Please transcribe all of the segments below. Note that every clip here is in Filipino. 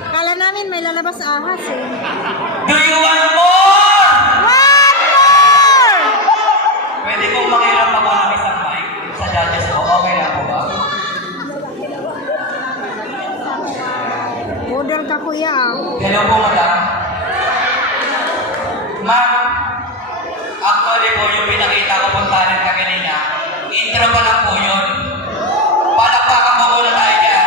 Akala namin may lalabas ahas eh. Do you want more? One more! Pwede kong makiram ako ng isang mic sa judges ko. Okay lang po ba? Order ka kuya ah. Hello po, madam. Ma'am, actually po yung pinakita ko pong talent kaganina, intro pa lang po yun. Palakpakan mo muna tayo dyan.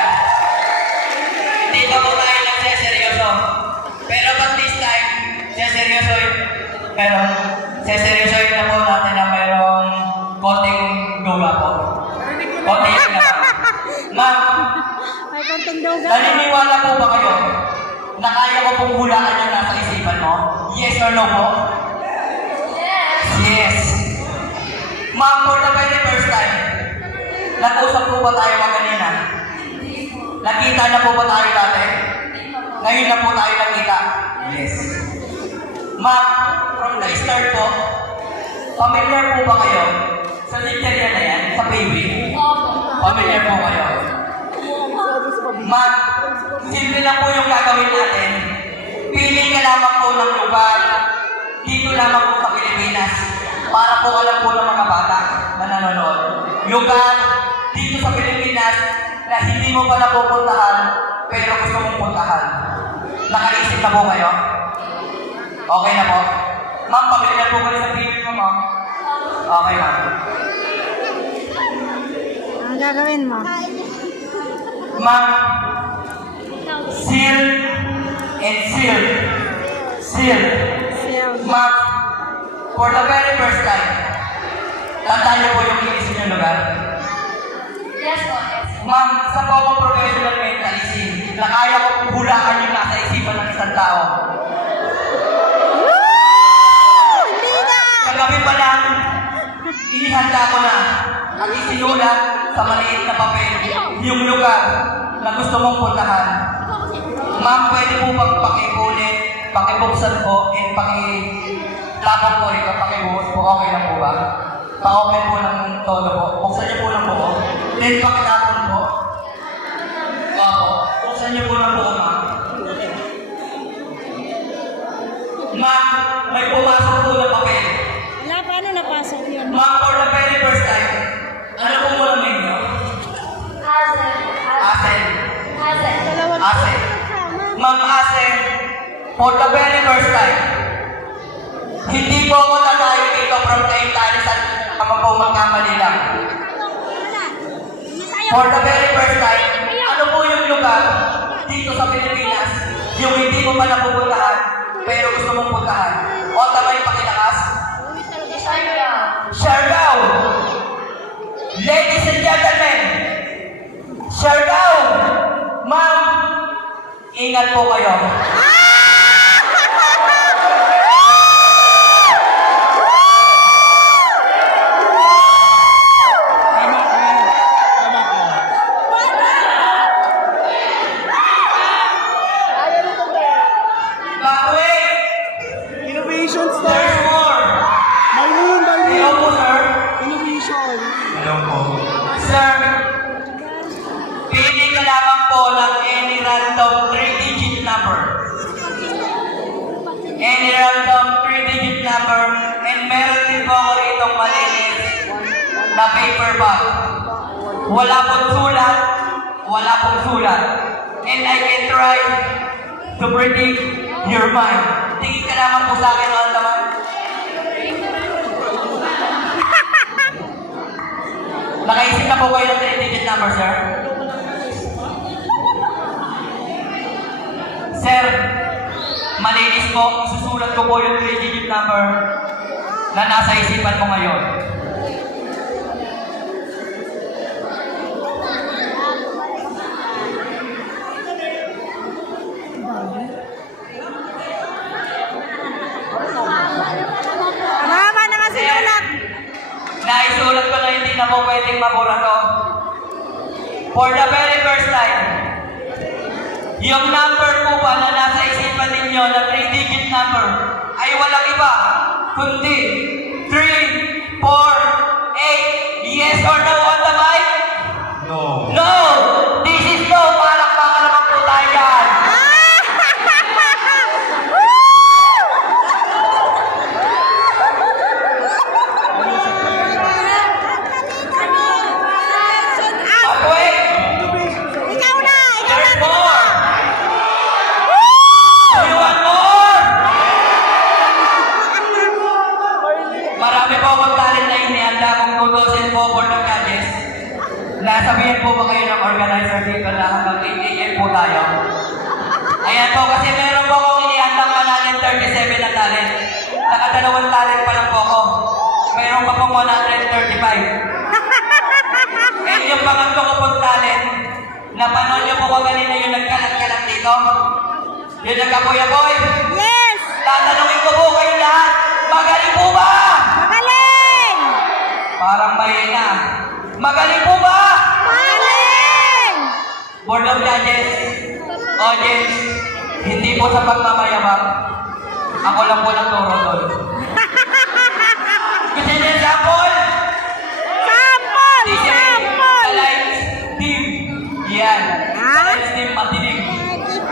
Hindi pa po tayo nagseseryoso. Pero pag this time, seseryosoin na po natin na mayroong konting duga po. Konting na po. Ma'am, May konting doga. naniniwala po ba kayo na kaya ko pong hulaan yung nasa isipan mo? Yes or no po? Yes. Ma'am, for the very first time, nag-usap po ba tayo kanina? Nakita na po ba tayo dati? Ngayon na po tayo nakita? Yes. Ma'am, from the start po, familiar po ba kayo sa liтерya na yan, sa Payway? Familiar po kayo? Ma'am, simple lang po yung gagawin natin. Pili ka lamang po ng lugar dito lamang po sa Pilipinas para po alam po ng mga bata na nanonood. Lugar dito sa Pilipinas na hindi mo pa napupuntahan pero gusto mong puntahan. Nakaisip na po kayo? Okay na po? Ma'am, pamilya po kayo sa TV mo, ma'am? Okay, ma'am. Ang gagawin mo? Ma'am, seal and seal. Seal. Siyaw. Ma'am, for the very first time, tandaan niyo po yung inisip niyong lugar. Yes po, yes. Ma'am, sa po akong professional mentalist, na kaya ko hulaan yung nasa isipan ng isang tao. Hindi na! Kagabi pa lang, inihanda ko na at isinulat sa maliit na papel yung lugar na gusto mong puntahan. Ma'am, pwede po bang pakipulit, pakibuksan po, and pakilapang po rin, pakibuhos po, okay lang po ba? Pa-open po ng todo po. Buksan niyo po ng buo. Then pakilapon po. Opo. Buksan niyo po ng buo, ma'am. Ma'am, may pumasok po na papel. Wala, paano napasok yun? Ma'am, for the very first time, ano po muna menu? Hazel. Asen. Hazel. Dalawang Asen. Ma'am Asen, for the very first time, hindi po ako nalayo dito from Kaintani sa kama po magkamali lang. For the very first time, ano po yung lugar dito sa Pilipinas, yung hindi mo pa napupuntahan, pero gusto mong puntahan? O tama yung pakilakas? Siargao! Ladies and gentlemen, Siargao! Ma'am, ingat po kayo. Hello po. Sir, pili ka lamang po ng any random 3-digit number. Any random 3-digit number, and meron din po ako itong malinis na paper bag. Wala pong sulat, wala pong sulat. And I can try to predict your mind. Tingin ka naman po sa akin, ano naman? Nakaisip na po kayo ng 3-digit number, sir? Sir, malinis po, isusulat ko po yung 3-digit number na nasa isipan mo ngayon. Tama na kasi ulat. Naisulat ko na hindi na po pwedeng mabura to. For the very first time, yung number po ba na nasa isipan ninyo na 3-digit number ay walang iba, kundi 3, 4, 8, yes or no on the mic? No. No! This is no! Palakpakan naman po tayo yan! But wait! Ikaw na! Ikaw There's na! more! You want more? Marami po akong talent na inihanda kung tutusin po for the judges. Nasabihan po ba kayo ng organizer dito na hanggang 8 a.m. po tayo? Ayan po, kasi meron po akong inihandang manalin 37 na talent. Nakadalawang talent pa lang po ako. Meron pa pong 135. And yung pangatlo ko pong talent, napanood niyo po ba kanina yung nagkalat-kalat dito? Yung nagkaboy-aboy? Yes! Tatanungin ko po kayo lahat, magaling po ba? Magaling! Parang mahina. Magaling po ba? Magaling! Board of Judges, audience, hindi po sa pagmamayabang. Ako lang po nagturo doon. Gusto niyo yung sample? Sample! DJ, Sample! Alliance Team. Yan. Ha? Alliance Team matinig.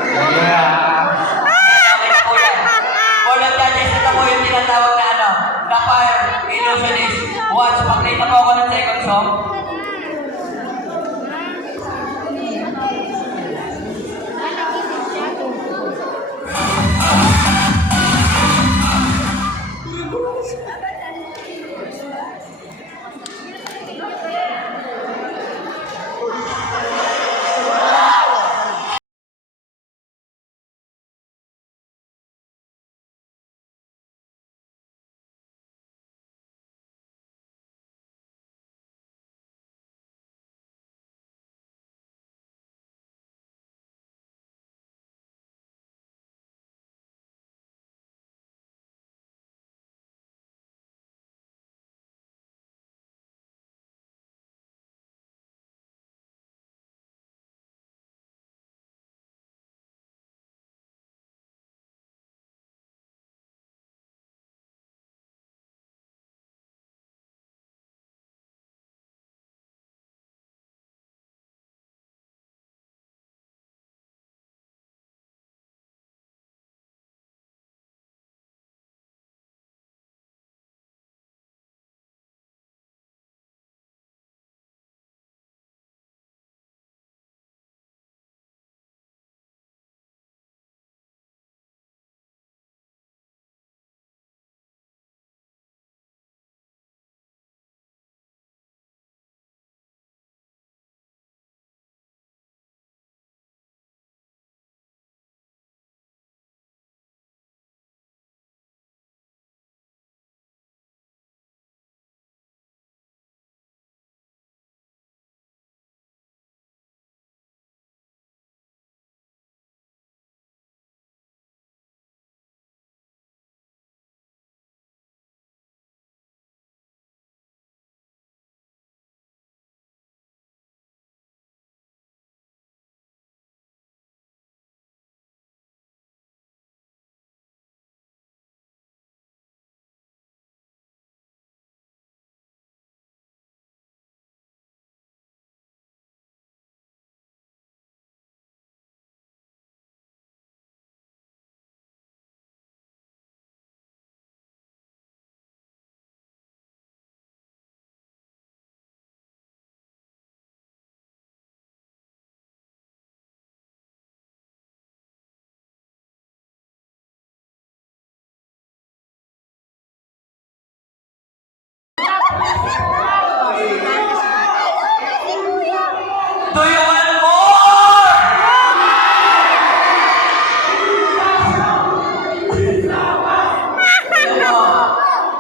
Yeah. Okay na po yan. Board of Judges, ito po yung tinatawag na The Fire Illusionist. Watch, pag-play na po ako ng second song. Do you want more? Ano?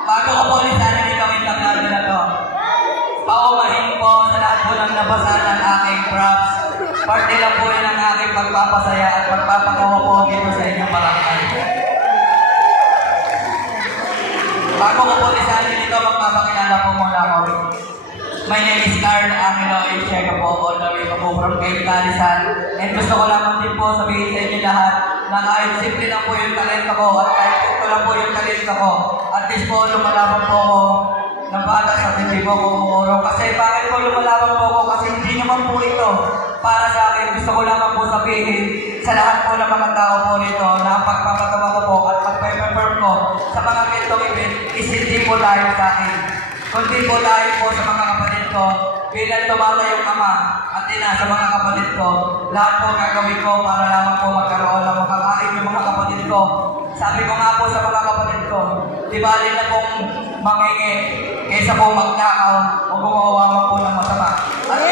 Bago ko po sana dito ang tablado na to. Paumahin po sa lahat po ng nabasa ng aking props. Parte lang po yan ang aking pagpapasaya at pagpapakawa po dito sa inyong barangay. Bago ko po sana dito, magpapakilala po muna ako. My name is Carl Angelo Echega po, all the way po from Cape Carisan. And gusto ko lamang din po sabihin sa inyo lahat na kahit simple lang po yung talento ko at kahit ito lang po yung talento ko, at least po lumalaban po ako ng bata sa hindi po ko umuro. Kasi bakit po lumalaban po ako? Kasi hindi naman po ito para sa akin. Gusto ko lamang po sabihin sa lahat po ng mga tao po rito na ang pagpapatawa ko po at pag-perform ko sa mga ganitong event is hindi po dahil sa akin. Kundi po dahil po sa mga kapatid ko, bilang tumata yung ama at ina sa mga kapatid ko, lahat po gagawin ko para lamang po magkaroon ng makakain yung mga kapatid ko. Sabi ko nga po sa mga kapatid ko, di bali na pong mangingi kaysa po magnakaw o gumawa mo po ng masama. At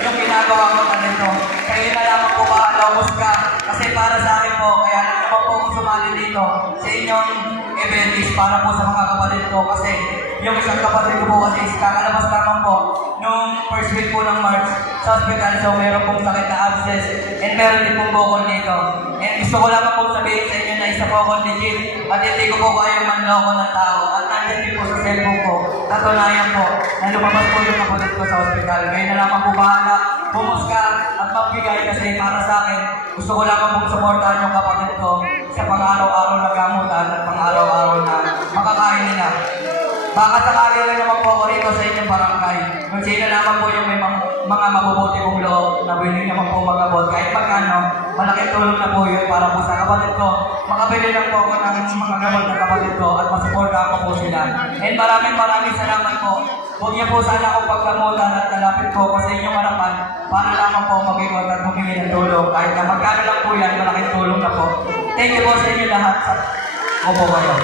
yung ginagawa ko talento, kayo na lamang po makalawos ka kasi para sa akin po, kaya naman po ako sumali dito sa inyong event is para po sa mga kapatid ko kasi yung isang kapatid ko po kasi is kakalabas lamang po nung first week po ng March sa hospital, so meron pong sakit na abscess and meron din pong bukol dito. And gusto ko lamang po sabihin sa inyo na isa po akong legit at hindi ko po kayo manloko ng tao at nandiyan din po sa cellphone ko. Katunayan po na lumabas po yung kapatid ko sa hospital. Kaya na lamang po bahala, bumuska at magbigay kasi para sa akin, gusto ko lamang pong supportahan yung kapatid ko sa pang-araw-araw na gamutan at pang-araw-araw na makakain nila. Baka sakali rin naman po ako rito sa inyong barangay. Kung sino naman po yung may mga mabubuti kong loob na willing naman po magabot. Kahit magkano, malaking tulong na po yun para po sa kapatid ko. Makabili lang po ako ng mga gamot ng kapatid ko at masuporta ko po sila. And maraming salamat po. Huwag niyo po sana akong pagkamutan at kalapit po ko sa inyong harapan para lamang po mag-ikot at humingi ng tulong. Kahit na magkano lang po yan, malaking tulong na po. Thank you po sa inyo lahat. Opo kayo.